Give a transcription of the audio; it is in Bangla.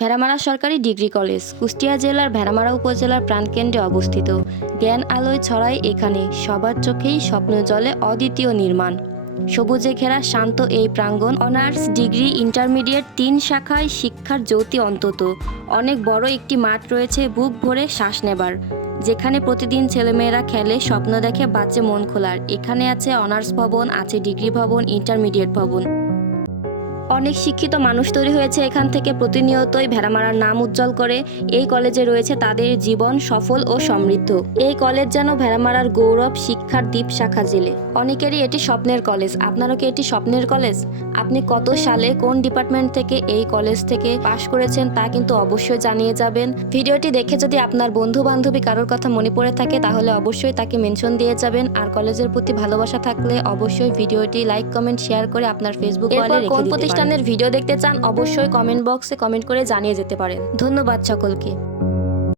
ভেড়ামারা সরকারি ডিগ্রি কলেজ কুষ্টিয়া জেলার ভেড়ামারা উপজেলার প্রাণকেন্দ্রে অবস্থিত। জ্ঞান আলোয় ছড়ায় এখানে, সবার চোখেই স্বপ্ন জলে অদ্বিতীয় নির্মাণ। সবুজে ঘেরা শান্ত এই প্রাঙ্গণ, অনার্স, ডিগ্রি, ইন্টারমিডিয়েট 3 শাখায় শিক্ষার জ্যোতি অন্তত। অনেক বড় একটি মাঠ রয়েছে বুক ভরে শ্বাস নেবার, যেখানে প্রতিদিন ছেলেমেয়েরা খেলে, স্বপ্ন দেখে, বাঁচে মন খোলার। এখানে আছে অনার্স ভবন, আছে ডিগ্রি ভবন, ইন্টারমিডিয়েট ভবন। অনেক শিক্ষিত মানুষ তৈরি হয়েছে এখান থেকে, প্রতিনিয়তই ভেড়ামারার নাম উজ্জ্বল করে। এই কলেজে রয়েছে তাদের জীবন সফল ও সমৃদ্ধ। এই কলেজ যেন ভেড়ামারার গৌরব, শিক্ষার দ্বীপ শাখা জেলে। অনেকেরই এটি স্বপ্নের কলেজ। আপনারও কি এটি স্বপ্নের কলেজ? আপনি কত সালে কোন ডিপার্টমেন্ট থেকে এই কলেজ থেকে পাশ করেছেন তা কিন্তু অবশ্যই জানিয়ে যাবেন। ভিডিওটি দেখে যদি আপনার বন্ধু বান্ধবী কারোর কথা মনে পড়ে থাকে তাহলে অবশ্যই তাকে মেনশন দিয়ে যাবেন। আর কলেজের প্রতি ভালোবাসা থাকলে অবশ্যই ভিডিওটি লাইক, কমেন্ট, শেয়ার করে আপনার ফেসবুক ওয়ালে রেখে দিতে পারেন। প্রতিষ্ঠানের ভিডিও দেখতে চান অবশ্যই কমেন্ট বক্সে কমেন্ট করে জানিয়ে যেতে পারেন। ধন্যবাদ সকলকে।